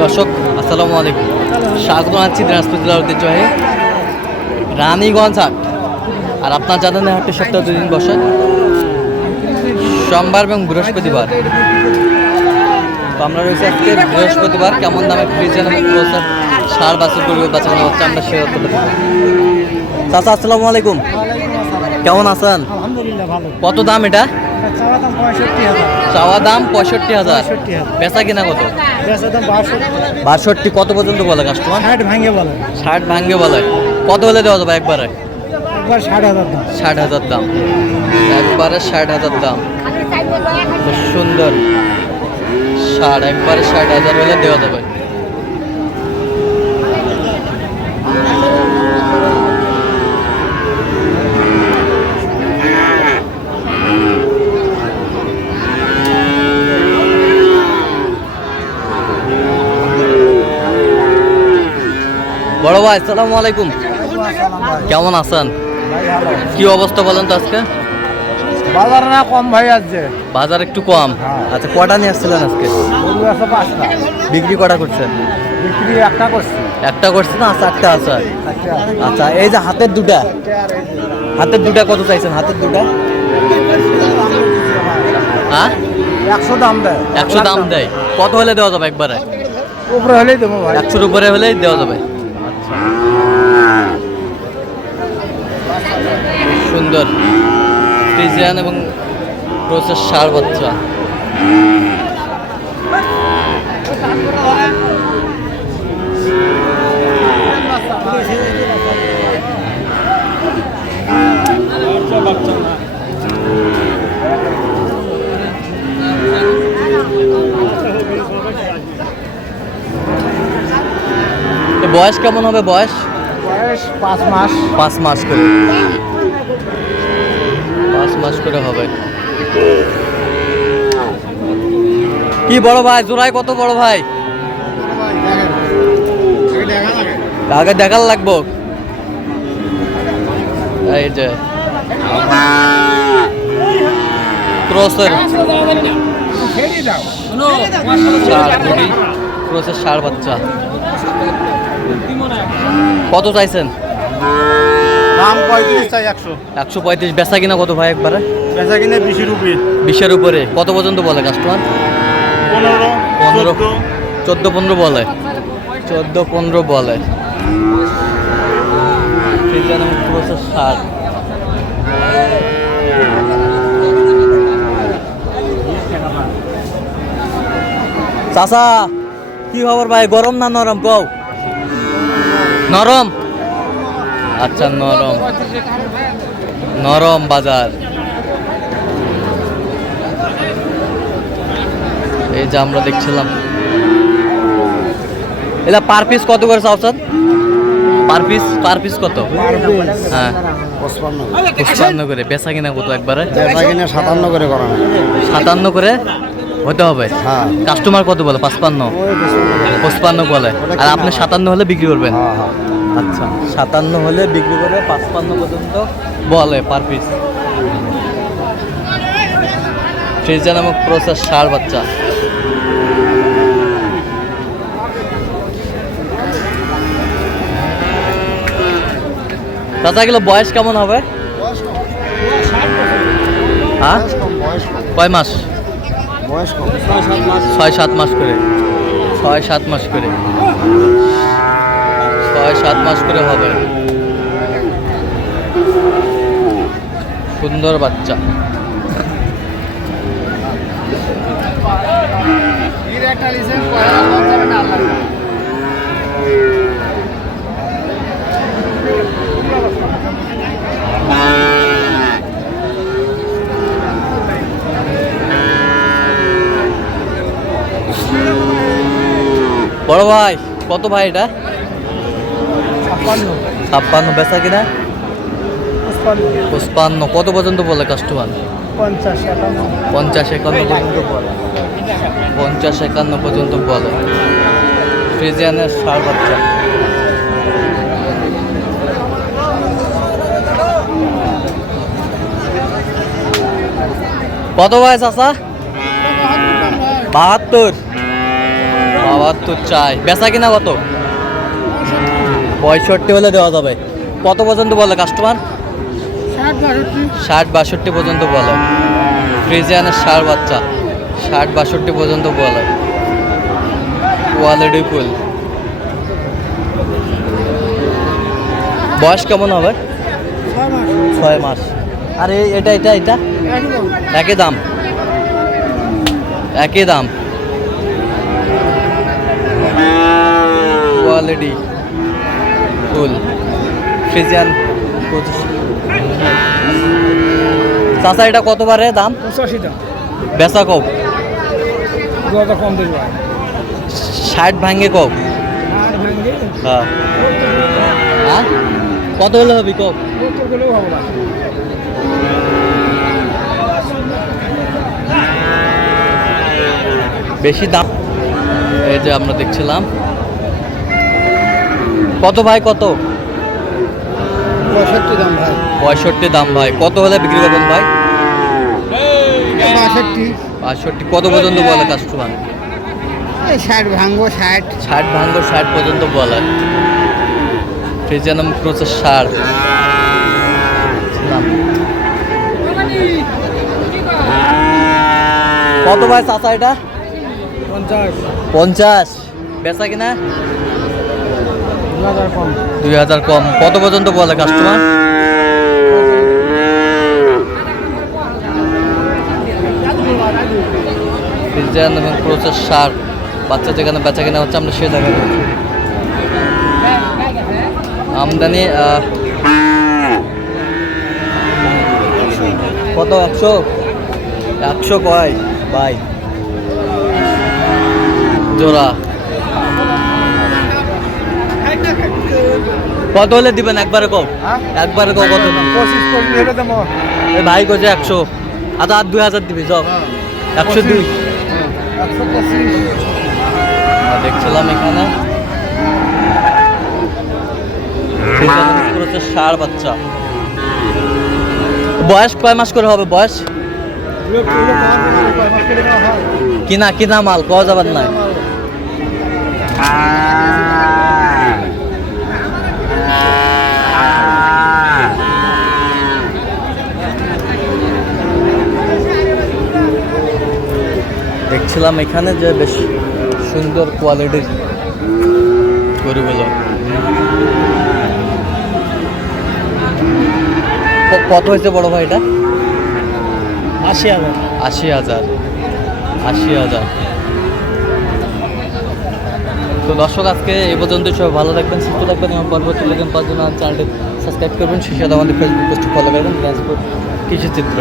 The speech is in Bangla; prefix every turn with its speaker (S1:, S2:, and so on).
S1: দর্শক আসসালামু আলাইকুম। স্বাগত আছি দিনাজপুর জেলার ঐতিহ্যবাহী রানীগঞ্জ হাট। আর আপনার জানেন হাটটি সপ্তাহে দুদিন বসে। সোমবার এবং বৃহস্পতিবার। তো আমরা রয়েছে আজকে বৃহস্পতিবার। কেমন দামে ফ্রিজেন এবং ক্লোজার সার বাছুর করবে বাচ্চাগুলো হচ্ছে? আমরা সে চাচা আসসালামু আলাইকুম। কেমন আছেন? কত দাম এটা?
S2: চাওয়া দাম পঁয়ষট্টি হাজার।
S1: বেচা কিনা কত?
S2: বাষট্টি,
S1: কত পর্যন্ত বলে কাস্টমার
S2: ষাট ভাঙে বলে
S1: ষাট ভাঙ্গে বলে। কত হলে দেওয়া যাবে একবারে?
S2: ষাট হাজার দাম।
S1: একবারে ষাট হাজার দাম। সুন্দর। ষাট, একবারে ষাট হাজার হলে দেওয়া যাবে। বড় ভাই আসসালামু আলাইকুম। কেমন আছেন? কি অবস্থা বলেন তো আজকে?
S2: বাজার না কম ভাই আছে
S1: বাজার একটু কম।
S2: হ্যাঁ।
S1: আচ্ছা কটা নিয়ে আসছিলেন আজকে? বিক্রি কটা করছেন?
S2: বিক্রি একটা করছি।
S1: একটা করছে না? চারটা
S2: চারটে আছে।
S1: আচ্ছা এই যে হাতের দুটা। হাতের দুটা কত চাইছেন? হাতের দুটা? হ্যাঁ?
S2: একশো দাম দেয়।
S1: একশো দাম। দেয়। কত হলে দেওয়া যাবে একবারে?
S2: উপরে হলেই দেবো ভাই।
S1: একশোর উপরে হলেই দেওয়া যাবে। সুন্দর ফ্রিজিয়ান এবং প্রচুর সার বাচ্চা। বয়স কেমন হবে বয়স?
S2: বয়স পাঁচ মাস।
S1: পাঁচ মাস করে। পাঁচ মাস করে হবে। কি বড় ভাই? জোড়ায় কত বড় ভাই? আগে দেখার লাগবো। এই যে। ক্রসের ক্রসের সার বাচ্চা। কত চাইছেন?
S2: দাম পঁয়ত্রিশ চাই একশো।
S1: একশো পঁয়ত্রিশ। বেচা কিনা কত ভাই একবারে?
S2: বেচা কিনে বিশ রুপি
S1: বিশের উপরে। কত পর্যন্ত বলে কাস্টমার
S2: পনেরো
S1: পনেরো। চোদ্দ। পনেরো বলে। চোদ্দ পনেরো বলে। ষাট। চাচা কি খবর ভাই? গরম না নরম? কও। নরম। আচ্ছা নরম। নরম বাজার। এই যে আমরা দেখছিলাম। এটা পার পিস কত করে চাওছেন পার পিস পার পিস কত? হ্যাঁ।
S2: পঁচপান্ন
S1: করে। বেচা কিনা কত একবারে?
S2: বেচা কিনে সাতান্ন করে করা
S1: সাতান্ন করে? হতে হবে।
S2: হ্যাঁ।
S1: কাস্টমার কত বলে? পাঁচপান্ন। পঁচপান্ন বলে। আর আপনি সাতান্ন হলে বিক্রি করবেন।
S2: হ্যাঁ হ্যাঁ।
S1: আচ্ছা। সাতান্ন হলে বিক্রি করে পাঁচপান্ন পর্যন্ত বলে পার পিস ফ্রিজা নামক প্রসেস সার বাচ্চা। দাদা এগুলো বয়স কেমন হবে? হ্যাঁ? কয় মাস? ছয় সাত মাস করে। ছয় সাত মাস করে। ছয় সাত মাস করে হবে। সুন্দর বাচ্চা। বড় ভাই কত ভাই এটা?
S2: ছাপ্পান্ন।
S1: বেচা কিনা?
S2: পঁচপান্ন।
S1: পঁচপান্ন কত পর্যন্ত বলে কাস্টমার
S2: পঞ্চাশ একান্ন।
S1: পঞ্চাশ একান্ন পর্যন্ত বলে। পঞ্চাশ একান্ন পর্যন্ত বলে। ফ্রিজিয়ানের সার বাচ্চা। কত বয়স আসা বাহাত্তর। বাহাত্তর চাই। বেচা কিনা কত? পঁয়ষট্টি হলে দেওয়া যাবে। কত পর্যন্ত বলে কাস্টমার
S2: ষাট বাষট্টি
S1: পর্যন্ত বলে। ফ্রিজিয়ানের ষাট বাচ্চা। ষাট বাষট্টি পর্যন্ত বলে। কোয়ালিটি ফুল বয়স কেমন হবে?
S2: ছয় মাস।
S1: আর এটা এটা এটা? একই দাম। একই দাম। কোয়ালিটি ফুল ফ্রিজিয়ান চাচা এটা কত বারে দাম?
S2: পঁচাশি দাম
S1: বেচা
S2: কম
S1: ষাট ভাঙ্গে কব? হ্যাঁ। হ্যাঁ? কত হলে হবে কব? বেশি দাম? এই যে আমরা দেখছিলাম। কত ভাই কত?
S2: পঁয়ষট্টি দাম ভাই।
S1: পঁয়ষট্টি দাম ভাই। কত হলে বিক্রি করবেন ভাই?
S2: বাষট্টি।
S1: বাষট্টি। কত পর্যন্ত বলে কাস্টমার
S2: এই ষাট ভাঙবো ষাট।
S1: ষাট ভাঙ্গ ষাট পর্যন্ত বলে। ফ্রিজিয়ানাম ক্রোচের সার কত ভাই চাচা এটা?
S2: পঞ্চাশ।
S1: পঞ্চাশ। বেচা কিনা? দুই হাজার কম। কত পর্যন্ত বলে কাস্টমার ফ্রিজিয়ান এবং ক্রোচের সার। বাচ্চা যেখানে বেচা কেনা হচ্ছে, আমরা সে জায়গায় আমদানি কত? একশো? একশো কয়? বাই। জোড়া। কত হলে দিবেন? একবারে কম
S2: হ্যাঁ?
S1: একবারে কম কত? ভাই কোচে একশো। আচ্ছা আর দুই হাজার দিবি যাও। একশো দুই।
S2: একশো পঁচিশ।
S1: আর দেখছিলাম এখানে। ষাঁড় বাচ্চা। বয়স কয় মাস করে হবে বয়স? কিনা কিনা মাল পাওয়া যাবার নাই দেখছিলাম এখানে যে বেশ সুন্দর কোয়ালিটির গরুগুলো। কত হয়েছে বড় ভাই এটা?
S2: আশি হাজার।
S1: আশি হাজার। আশি হাজার। তো দর্শক আজকে এই পর্যন্ত সবাই ভালো থাকবেন সুস্থ থাকবেন এবং পরবর্তী লেগেন পাওয়ার জন্য চ্যানেলটি সাবস্ক্রাইব করবেন। সেই সাথে আমাদের ফেসবুক পেজটি ফলো করবেন ট্রান্সপোর্ট কৃষি চিত্র